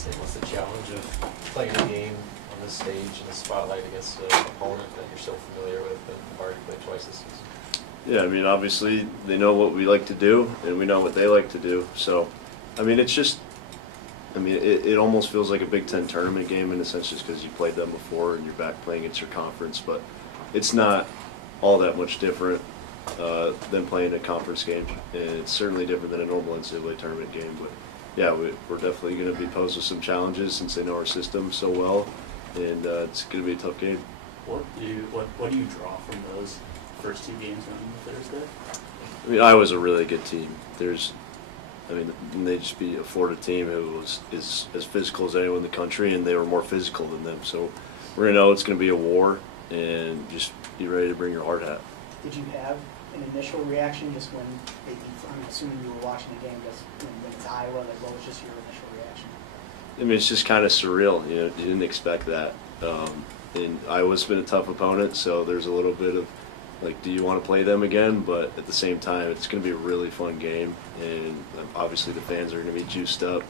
Sam, what's the challenge of playing a game on this stage in the spotlight against an opponent that you're so familiar with and have already played twice this season? Yeah, I mean, obviously they know what we like to do, and we know what they like to do. So, I mean, it's just, it almost feels like a Big Ten tournament game in a sense, just because you played them before and you're back playing against your conference. But it's not all that much different than playing a conference game, and it's certainly different than a normal NCAA tournament game. But yeah, we're definitely going to be posed with some challenges since they know our system so well, and it's going to be a tough game. What do you draw from those first two games on Thursday? I mean, Iowa's a really good team. They just beat a Florida team who is as physical as anyone in the country, and they were more physical than them. So we're going to know it's going to be a war, and just be ready to bring your hard hat. Did you have an initial reaction just when I'm assuming you were watching the game, just when it's Iowa, like what was just your initial reaction? I mean, it's just kind of surreal. You didn't expect that. And Iowa's been a tough opponent, so there's a little bit of, like, do you want to play them again? But at the same time, it's going to be a really fun game, and obviously the fans are going to be juiced up,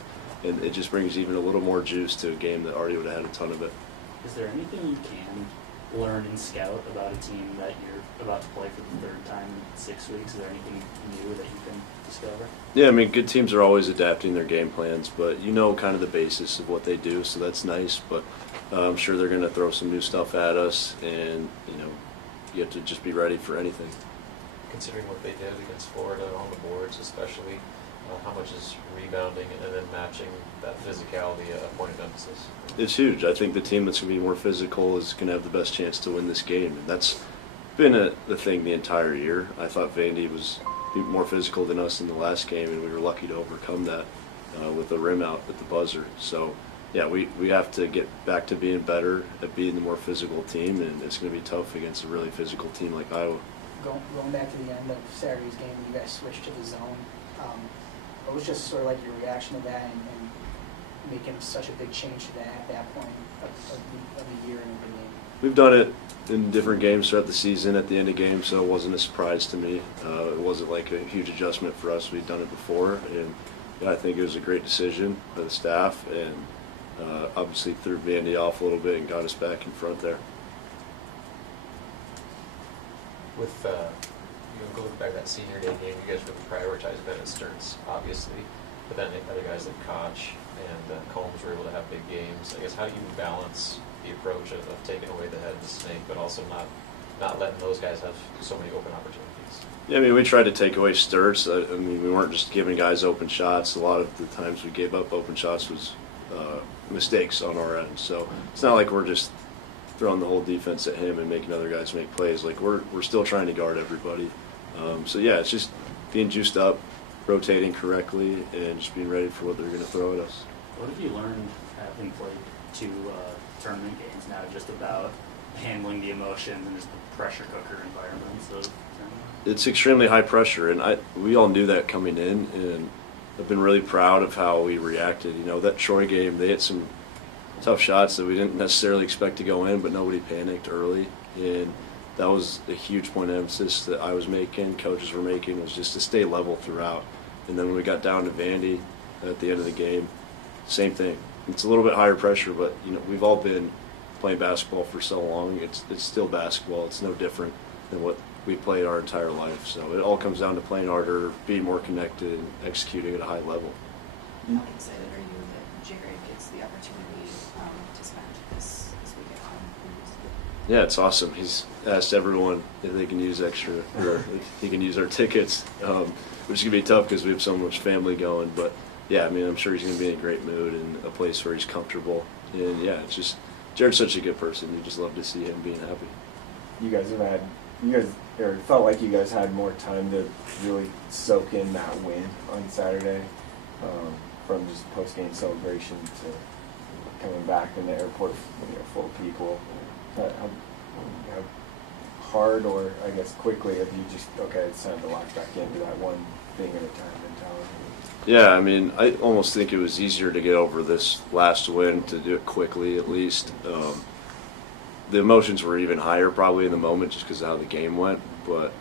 and it just brings even a little more juice to a game that already would have had a ton of it. Is there anything you can learn and scout about a team that you're about to play for the third time in 6 weeks? Is there anything new that you can discover? Yeah, I mean, good teams are always adapting their game plans, but you know kind of the basis of what they do, so that's nice. But I'm sure they're going to throw some new stuff at us, and you have to just be ready for anything. Considering what they did against Florida on the boards especially, how much is rebounding and then matching that physicality a point of emphasis? It's huge. I think the team that's going to be more physical is going to have the best chance to win this game, and that's been the thing the entire year. I thought Vandy was more physical than us in the last game, and we were lucky to overcome that with a rim out at the buzzer. So yeah, we have to get back to being better at being the more physical team, and it's going to be tough against a really physical team like Iowa. Going back to the end of Saturday's game when you guys switched to the zone, what was just sort of like your reaction to that and making such a big change to that at that point of the year and of the game? We've done it in different games throughout the season at the end of games, so it wasn't a surprise to me. It wasn't like a huge adjustment for us. We'd done it before, and I think it was a great decision by the staff, and obviously threw Vandy off a little bit and got us back in front there. With going back to that senior day game, you guys really prioritized Bennett Stearns, obviously, but then other guys like Koch and Combs were able to have big games. I guess how do you balance the approach of taking away the head of the snake, but also not letting those guys have so many open opportunities? Yeah, I mean, we tried to take away Sturts. I mean, we weren't just giving guys open shots. A lot of the times we gave up open shots was mistakes on our end. So it's not like we're just throwing the whole defense at him and making other guys make plays. Like we're still trying to guard everybody. So yeah, it's just being juiced up, rotating correctly, and just being ready for what they're going to throw at us. What have you learned having played two tournament games now, just about handling the emotions and just the pressure cooker environments of tournament? It's extremely high pressure, and we all knew that coming in, and I've been really proud of how we reacted. That Troy game, they had some tough shots that we didn't necessarily expect to go in, but nobody panicked early, and that was a huge point of emphasis that I was making, coaches were making, was just to stay level throughout. And then when we got down to Vandy at the end of the game, same thing. It's a little bit higher pressure, but we've all been playing basketball for so long. It's still basketball. It's no different than what we played our entire life. So it all comes down to playing harder, being more connected, and executing at a high level. How excited are you that Jared gets the opportunity to spend this week at home? Yeah, it's awesome. He's asked everyone if they can use extra, or if he can use our tickets, which is going to be tough because we have so much family going. But yeah, I mean, I'm sure he's going to be in a great mood and a place where he's comfortable. And yeah, it's just, Jared's such a good person. You just love to see him being happy. Felt like you guys had more time to really soak in that win on Saturday, from just post-game celebration to coming back in the airport, full of people. How hard, or I guess quickly, have you just, it's time to lock back into that one thing at a time mentality? Yeah, I mean, I almost think it was easier to get over this last win, to do it quickly at least. The emotions were even higher probably in the moment just because of how the game went. But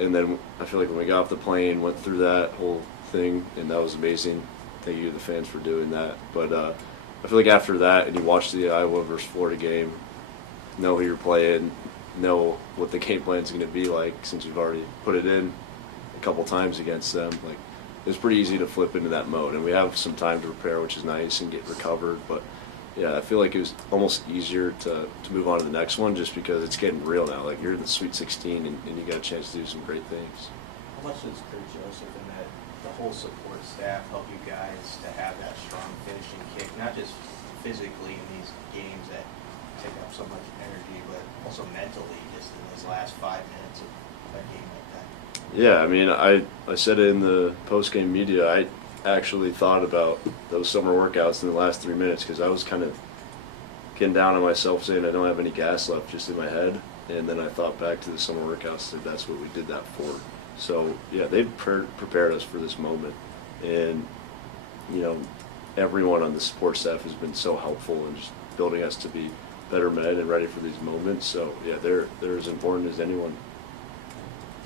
and then I feel like when we got off the plane, went through that whole thing, and that was amazing. thank you to the fans for doing that. But I feel like after that, and you watch the Iowa versus Florida game, know who you're playing, know what the game plan's going to be like since you've already put it in a couple times against them. Like, it's pretty easy to flip into that mode, and we have some time to prepare, which is nice, and get recovered. But yeah, I feel like it was almost easier to move on to the next one just because it's getting real now. Like, you're in the Sweet 16, and you got a chance to do some great things. How much does Coach Joseph and the whole support staff help you guys to have that strong finishing kick, not just physically in these games that take up so much energy, but also mentally, just in those last 5 minutes of a game like that? Yeah, I mean, I said it in the post-game media. I actually thought about those summer workouts in the last 3 minutes because I was kind of getting down on myself saying I don't have any gas left just in my head. And then I thought back to the summer workouts and that's what we did that for. So, yeah, they've prepared us for this moment. And, you know, everyone on the support staff has been so helpful in just building us to be better men and ready for these moments. So, yeah, they're as important as anyone.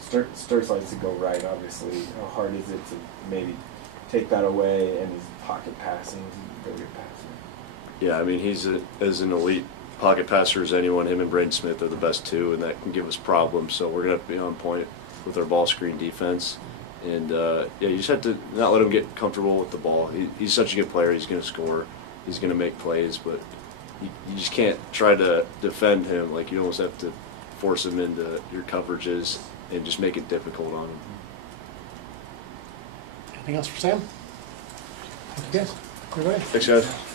Sturts likes to go right, obviously. How hard is it to maybe take that away and his pocket passing, brilliant passing? Yeah, I mean, he's as an elite pocket passer as anyone. Him and Braden Smith are the best two, and that can give us problems. So we're going to have to be on point with our ball screen defense. And, yeah, you just have to not let him get comfortable with the ball. He's such a good player. He's going to score. He's going to make plays. But you just can't try to defend him. Like, you almost have to force him into your coverages and just make it difficult on him. Anything else for Sam? Thank you guys. Everybody. Thanks, guys.